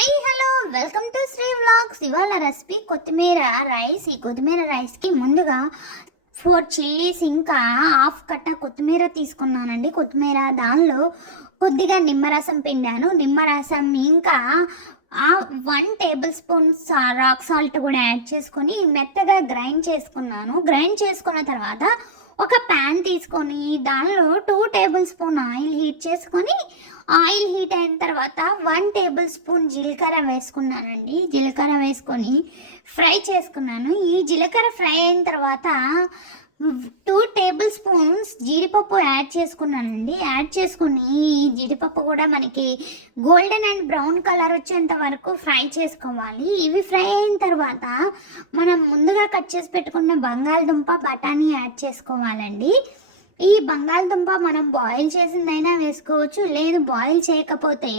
Hi hello welcome to Sri vlogs. ఇవాళ recipe కొత్తిమీర rice. ఈ కొత్తిమీర రైస్కి ముందుగా 4 చిల్లీస్ ఇంకా హాఫ్ కట్ట కొత్తిమీర తీసుకున్నానండి. కొత్తిమీర దానిలో కొద్దిగా నిమ్మరసం పిండాను. నిమ్మరసం ఇంకా 1 టేబుల్ స్పూన్ రాక్ సాల్ట్ కూడా యాడ్ చేసుకొని మెత్తగా గ్రైండ్ చేసుకున్నాను. గ్రైండ్ చేసుకున్న తర్వాత ఒక ప్యాన్ తీసుకొని దానిలో 2 టేబుల్ స్పూన్ ఆయిల్ హీట్ చేసుకొని ఆయిల్ హీట్ అయిన తర్వాత 1 టేబుల్ స్పూన్ జీలకర్ర వేసుకున్నానండి. జీలకర్ర వేసుకొని ఫ్రై చేసుకున్నాను. ఈ జీలకర్ర ఫ్రై అయిన తర్వాత 2 టేబుల్ స్పూన్స్ జీడిపప్పు యాడ్ చేసుకున్నానండి. యాడ్ చేసుకుని ఈ జీడిపప్పు కూడా మనకి గోల్డెన్ అండ్ బ్రౌన్ కలర్ వచ్చేంత వరకు ఫ్రై చేసుకోవాలి. ఇవి ఫ్రై అయిన తర్వాత మనం ముందుగా కట్ చేసి పెట్టుకున్న బంగాళదుంప బఠానీ యాడ్ చేసుకోవాలండి. ఈ బంగాళదుంప మనం బాయిల్ చేసిందైనా వేసుకోవచ్చు, లేదు బాయిల్ చేయకపోతే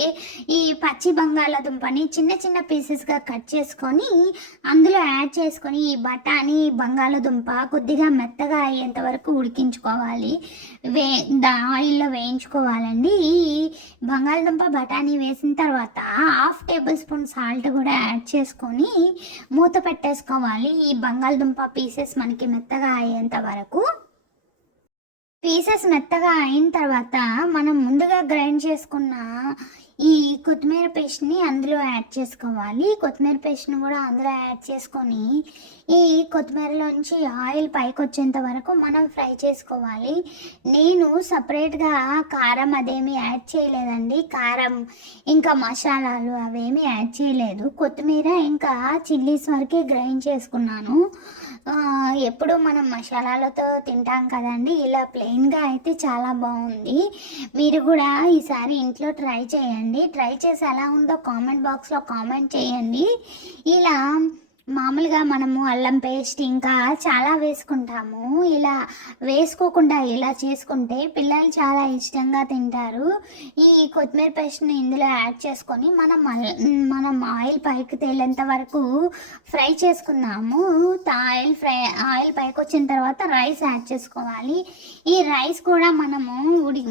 ఈ పచ్చి బంగాళదుంపని చిన్న చిన్న పీసెస్గా కట్ చేసుకొని అందులో యాడ్ చేసుకొని ఈ బఠానీ బంగాళదుంప కొద్దిగా మెత్తగా అయ్యేంత వరకు ఉడికించుకోవాలి. ఆయిల్లో వేయించుకోవాలండి. ఈ బంగాళదుంప బఠానీ వేసిన తర్వాత 1/2 టేబుల్ స్పూన్ సాల్ట్ కూడా యాడ్ చేసుకొని మూత పెట్టేసుకోవాలి. ఈ బంగాళదుంప పీసెస్ మనకి మెత్తగా అయ్యేంత వరకు. పీసెస్ మెత్తగా అయిన తర్వాత మనం ముందుగా గ్రైండ్ చేసుకున్న ఈ కొత్తిమీర పేస్ట్ని అందులో యాడ్ చేసుకోవాలి. కొత్తిమీర పేస్ట్ని కూడా అందులో యాడ్ చేసుకొని ఈ కొత్తిమీరలోంచి ఆయిల్ పైకి వచ్చేంత వరకు మనం ఫ్రై చేసుకోవాలి. నేను సపరేట్గా కారం అదేమీ యాడ్ చేయలేదండి. కారం ఇంకా మసాలాలు అవేమీ యాడ్ చేయలేదు. కొత్తిమీర ఇంకా చిల్లీస్ వరకే గ్రైండ్ చేసుకున్నాను. ఎప్పుడు మనం మసాలాలతో తింటాం కదండి, ఇలా ప్లెయిన్గా అయితే చాలా బాగుంది. మీరు కూడా ఈసారి ఇంట్లో ట్రై చేయండి. ట్రై చేసి ఎలా ఉందో కామెంట్ బాక్స్లో కామెంట్ చేయండి. ఇలా మామూలుగా మనము అల్లం పేస్ట్ ఇంకా చాలా వేసుకుంటాము. ఇలా వేసుకోకుండా ఇలా చేసుకుంటే పిల్లలు చాలా ఇష్టంగా తింటారు. ఈ కొత్తిమీర పేస్ట్ని ఇందులో యాడ్ చేసుకొని మనం ఆయిల్ పైకి తేలేంత వరకు ఫ్రై చేసుకున్నాము. ఆయిల్ పైకి వచ్చిన తర్వాత రైస్ యాడ్ చేసుకోవాలి. ఈ రైస్ కూడా మనము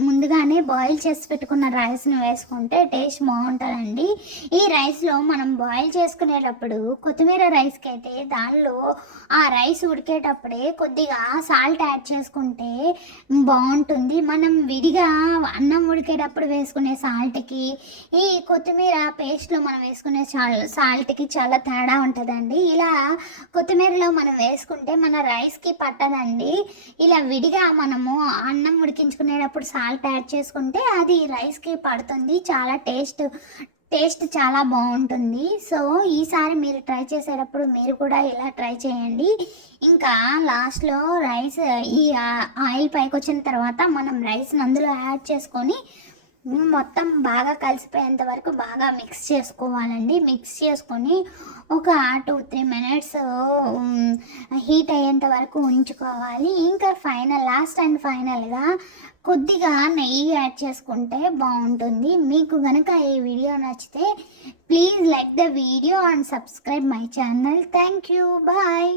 ముందుగానే బాయిల్ చేసి పెట్టుకున్న రైస్ని వేసుకుంటే టేస్ట్ బాగుంటుందండి. ఈ రైస్లో మనం బాయిల్ చేసుకునేటప్పుడు కొత్తిమీర రైస్కి అయితే దానిలో ఆ రైస్ ఉడికేటప్పుడే కొద్దిగా సాల్ట్ యాడ్ చేసుకుంటే బాగుంటుంది. మనం విడిగా అన్నం ఉడికేటప్పుడు వేసుకునే సాల్ట్కి ఈ కొత్తిమీర పేస్ట్లో మనం వేసుకునే సాల్ట్కి చాలా తేడా ఉంటుందండి. ఇలా కొత్తిమీరలో మనం వేసుకుంటే మన రైస్కి పట్టదండి. ఇలా విడిగా మనము అన్నం ఉడికించుకునేటప్పుడు సాల్ట్ యాడ్ చేసుకుంటే అది రైస్కి పడుతుంది. చాలా టేస్ట్ చాలా బాగుంటుంది. సో ఈసారి మీరు ట్రై చేసేటప్పుడు మీరు కూడా ఇలా ట్రై చేయండి. ఇంకా లాస్ట్లో రైస్ ఈ ఆయిల్ పైకి వచ్చిన తర్వాత మనం రైస్ని అందులో యాడ్ చేసుకొని మొత్తం బాగా కలిసిపోయేంత వరకు బాగా మిక్స్ చేసుకోవాలండి. మిక్స్ చేసుకొని ఒక 2-3 మినిట్స్ హీట్ అయ్యేంత వరకు ఉంచుకోవాలి. ఇంకా లాస్ట్ అండ్ ఫైనల్గా కొద్దిగా నెయ్యి యాడ్ చేసుకుంటే బాగుంటుంది. మీకు కనుక ఈ వీడియో నచ్చితే please like the video and subscribe my channel. Thank you. Bye.